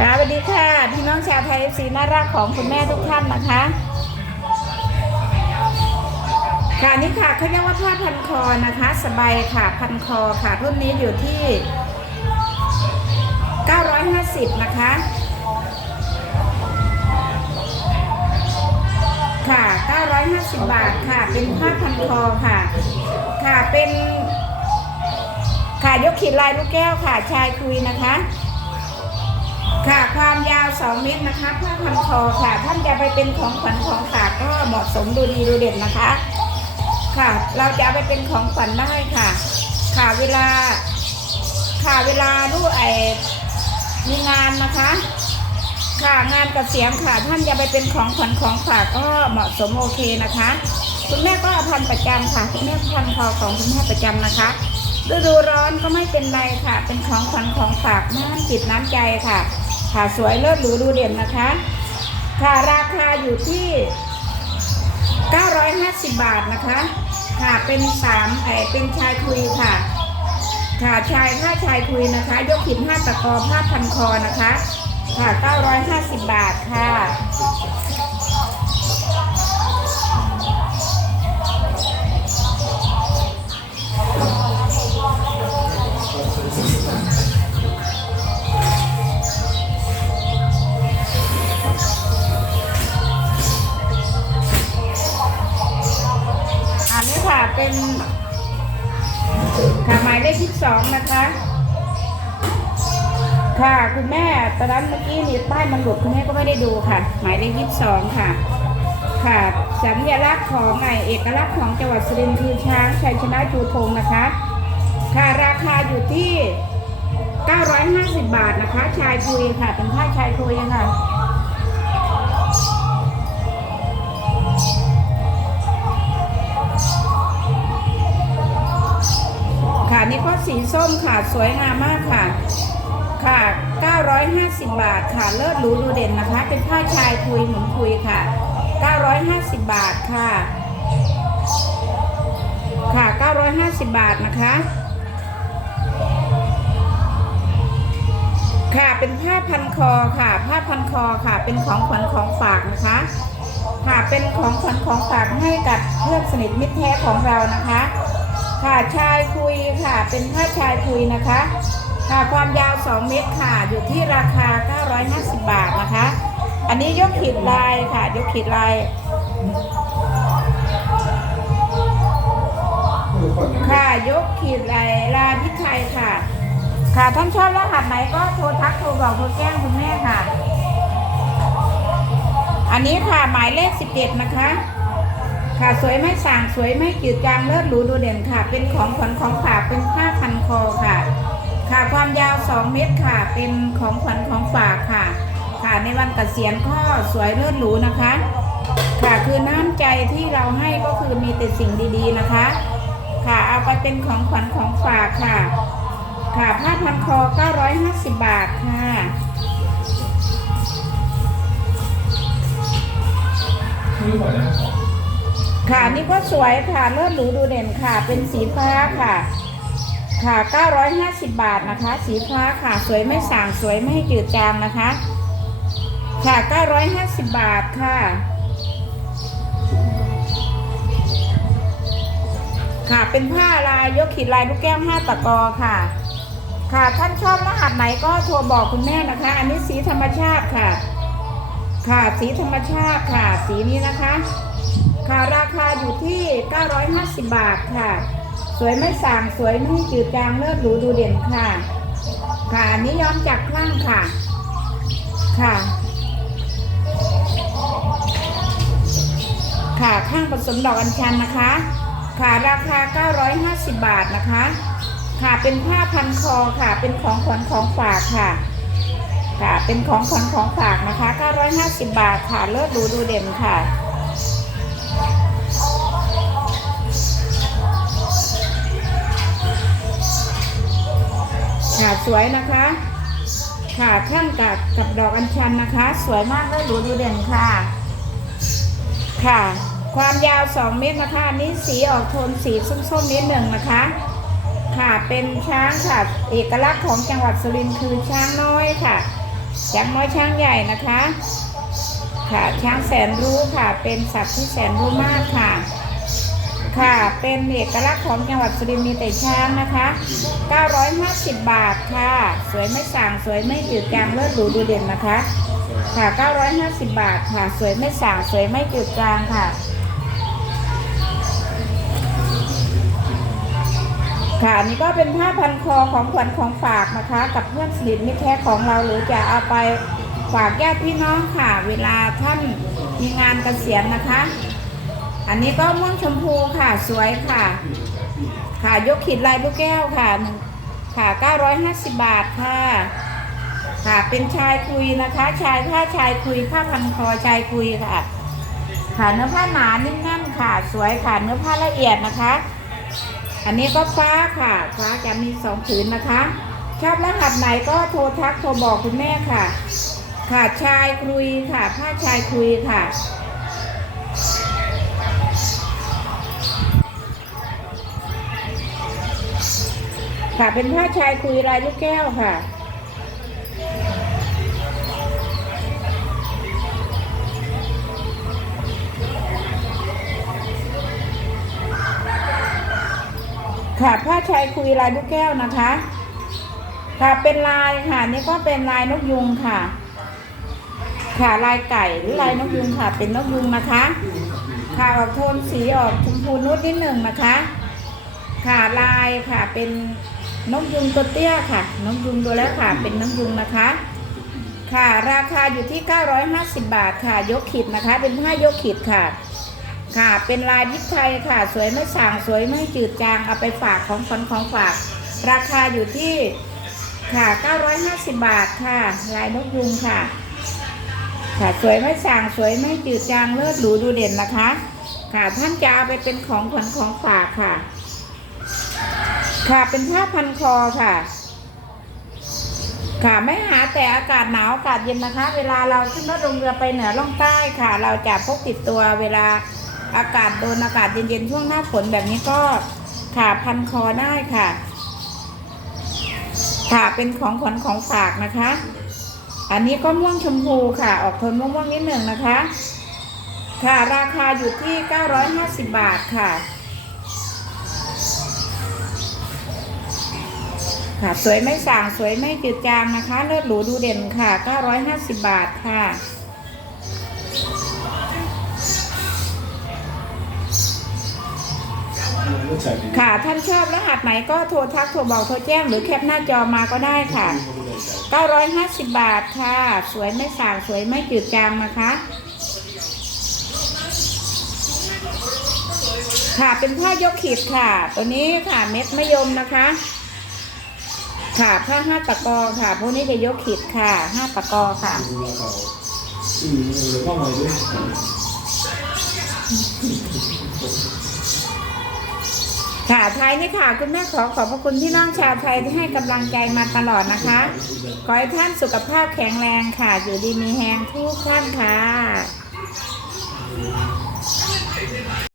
ค่ะสวัสดีค่ะ พี่น้องชาวไทยสีน่ารักของคุณแม่ทุกท่านนะคะ ค่ะนี่ค่ะเขาเรียกว่าผ้าพันคอนะคะ สบายค่ะพันคอค่ะ รุ่นนี้อยู่ที่ 950 นะคะ ค่ะ 950 บาทค่ะ เป็นผ้าพันคอค่ะ ค่ะเป็น ค่ะยกขีดลายลูกแก้วค่ะชายคุยนะคะ ค่ะความยาว 2 เมตรนะคะผ้าพันคอค่ะ ท่านจะไปเป็นของขวัญของฝากก็เหมาะสมดูดีดูเด่นนะคะ ค่ะ เราจะเอาไปเป็นของขวัญได้ค่ะ ค่ะเวลา ค่ะเวลาลูกไอมีงานนะคะ ค่ะงานกระเสียมค่ะ ท่านจะไปเป็นของขวัญของฝากก็เหมาะสมโอเคนะคะ คุณแม่ก็พันประจำค่ะคุณแม่พันคอของคุณแม่ประจำนะคะฤดูร้อนก็ไม่เป็นไรค่ะ เป็นของขวัญของฝากน้ำจิตน้ำใจค่ะ ค่ะสวยเลิศหรูดูเด่นนะคะ ค่ะราคาอยู่ที่ 950 บาทนะคะ ค่ะเป็นสามไอเป็นชายคุยค่ะ ค่ะชายผ้าชายคุยนะคะ ยกหินห้าตะกอผ้าพันคอนะคะ ค่ะ 950 บาทค่ะ เป็นค่ะหมายเลขที่สองนะคะ ค่ะคุณแม่ตอนนั้นเมื่อกี้นี่ป้ายมันหลุดคุณแม่ก็ไม่ได้ดูค่ะ หมายเลขที่สองค่ะ ค่ะสัญลักษณ์ของไอเอกลักษณ์ของจังหวัดสุรินทร์คือช้างชัยชนะจูธงนะคะ ค่ะราคาอยู่ที่ 950 บาทนะคะ ชายคุยค่ะเป็นผ้าชายคุยค่ะ นี่ก็สีส้มค่ะ สวยงามมากค่ะ ค่ะ 950 บาทค่ะ เลิศหรูดูเด่นนะคะ เป็นผ้าชายคุยหมุนคุยค่ะ 950 บาทค่ะ ค่ะ 950 บาทนะคะ ค่ะ เป็นผ้าพันคอค่ะ ผ้าพันคอค่ะ เป็นของขวัญของฝากนะคะค่ะเป็นของขวัญของฝากให้กับเพื่อนสนิทมิตรแท้ของเรานะคะ ค่ะชายคุยค่ะ เป็นผ้าชายคุยนะคะ ค่ะความยาว 2 เมตรค่ะ อยู่ที่ราคา 950 บาทนะคะ อันนี้ยกขีดลายค่ะ ยกขีดลายค่ะยกขีดลายลาพิไทยค่ะ ค่ะท่านชอบรหัสไหนก็โทรทักโทรบอกโทรแจ้งคุณแม่ค่ะ อันนี้ค่ะหมายเลข 17 นะคะ ค่ะ สวยไม่สางสวยไม่จืดจางเลิศหรูดูเด่นค่ะ เป็นของขวัญของฝากเป็นผ้าพันคอค่ะ ค่ะความยาว 2 เมตรค่ะ เป็นของขวัญของฝากค่ะ ค่ะในวันเกษียณก็สวยเลิศหรูนะคะ ค่ะคือน้ำใจที่เราให้ก็คือมีแต่สิ่งดีๆนะคะ ค่ะเอาไปเป็นของขวัญของฝากค่ะ ค่ะผ้าพันคอ 950 บาทค่ะ ค่ะนี่ก็สวยค่ะเลิศหรูดูเด่นค่ะ เป็นสีฟ้าค่ะ ค่ะ 950 บาทนะคะ สีฟ้าค่ะสวยไม่สางสวยไม่จืดจางนะคะ ค่ะ 950 บาทค่ะ ค่ะเป็นผ้าลายยกขีดลายลูกแก้วห้าตะกอค่ะ ค่ะท่านชอบรหัสไหนก็โทรบอกคุณแม่นะคะ อันนี้สีธรรมชาติค่ะ ค่ะสีธรรมชาติค่ะ สีนี้นะคะ ค่ะ ราคาอยู่ที่ 950 บาทค่ะ สวยไม่สางสวยไม่จืดจางเลิศหรูดูเด่นค่ะ ค่ะนนี้ย้อมจากคลั่งค่ะ ค่ะ ค่ะข้างผสมดอกอัญชันนะคะ ค่ะราคา 950 บาทนะคะ ค่ะเป็นผ้าพันคอค่ะ เป็นของขวัญของฝากค่ะ ค่ะเป็นของขวัญของฝากนะคะ 950 บาทค่ะเลิศหรูดูเด่นค่ะ ค่ะสวยนะคะค่ะช่างกับกับดอกอัญชันนะคะ สวยมากเลยหรูดูเด่นค่ะ ค่ะ ความยาว 2 เมตรนะคะนี้สีออกโทนสีส้มๆนิดหนึ่งนะคะ ค่ะเป็นช้างค่ะ เอกลักษณ์ของจังหวัดสุรินทร์คือช้างน้อยค่ะ ช้างน้อยช้างใหญ่นะคะ ค่ะช้างแสนรู้ค่ะ เป็นสัตว์ที่แสนรู้มากค่ะ เป็นเอกลักษณ์ของจังหวัดสุรินทร์มีแต่ช้างนะคะ 950 บาทค่ะ สวยไม่สั่งสวยไม่จืดจางเลิศหรูดูเด่นนะคะ ค่ะ 950 บาทค่ะ สวยไม่สั่งสวยไม่จืดจางค่ะ ค่ะนนี่ก็เป็นผ้าพันคอของขวัญของฝากนะคะ กับเพื่อนสนิทมิตรแท้ของเราหรือจะเอาไปฝากญาติพี่น้องค่ะ เวลาท่านมีงานเกษียณนะคะ อันนี้ก็ม่วงชมพูค่ะสวยค่ะ ค่ะยกขีดลายลูกแก้วค่ะหนึ่งค่ะ950 บาทค่ะ ค่ะเป็นชายคุยนะคะ ชายผ้าชายคุยผ้าพันคอชายคุยค่ะ ค่ะเนื้อผ้าหนานิ่มแน่นค่ะ สวยค่ะเนื้อผ้าละเอียดนะคะ อันนี้ก็ฟ้าค่ะ ฟ้าจะมีสองผืนนะคะชอบรหัสไหนก็โทรทักโทรบอกคุณแม่ค่ะ ค่ะชายคุยค่ะ ผ้าชายคุยค่ะ ค่ะ เป็นผ้าชายคุยลายลูกแก้วค่ะ ค่ะผ้าชายคุยลายลูกแก้วนะคะ ค่ะเป็นลายค่ะนี่ก็เป็นลายนกยุงค่ะ ค่ะลายไก่หรือลายนกยุงค่ะ เป็นนกยุงนะคะ ค่ะออกโทนสีออกชมพูนุดนิดหนึ่งนะคะค่ะลายค่ะเป็น นกยุงตัวเตี้ยค่ะ นกยุงตัวแล้วค่ะ เป็นนกยุงนะคะ ค่ะ ราคาอยู่ที่ 950 บาทค่ะ ยกขีดนะคะ เป็นผ้ายกขีดค่ะ ค่ะ เป็นลายพริกไทยค่ะ สวยไม่สางสวยไม่จืดจาง เอาไปฝากของขวัญของฝาก ราคาอยู่ที่ค่ะ 950 บาทค่ะ ลายนกยุงค่ะ ค่ะ สวยไม่สางสวยไม่จืดจางเลิศหรูดูเด่นนะคะ ค่ะ ท่านจะเอาไปเป็นของขวัญของฝากค่ะ ค่ะเป็นผ้าพันคอค่ะ ค่ะไม่หาแต่อากาศหนาวอากาศเย็นนะคะ เวลาเราขึ้นรถลงเรือไปเหนือล่องใต้ค่ะ เราจะพกติดตัวเวลาอากาศโดนอากาศเย็นๆช่วงหน้าฝนแบบนี้ก็ค่ะพันคอได้ค่ะ ค่ะเป็นของขวัญของฝากนะคะ อันนี้ก็ม่วงชมพูค่ะ ออกโทนม่วงๆนิดหนึ่งนะคะ ค่ะราคาอยู่ที่ 950 บาทค่ะ ค่ะสวยไม่ส่างสวยไม่จืดจางนะคะ เลือดหรูดูเด่นค่ะ 950 บาทค่ะ ค่ะ ท่านชอบรหัสไหนก็โทรทักโทรบอกโทรแจ้งหรือแคปหน้าจอมาก็ได้ค่ะ 950 บาทค่ะ สวยไม่ส่างสวยไม่จืดจางนะคะค่ะเป็นผ้ายกขีดค่ะ ตัวนี้ค่ะเม็ดมะยมนะคะ ค่ะผ้าห้าตะกอค่ะ พวกนี้จะยกขีดค่ะห้าตะกอค่ะอืมเดี๋ยวก็มาด้วยค่ะไทยนี่ค่ะ คุณแม่ขอขอบพระคุณที่น้องชาวไทยที่ให้กำลังใจมาตลอดนะคะ ขอให้ท่านสุขภาพแข็งแรงค่ะ อยู่ดีมีแฮงทุกท่านค่ะ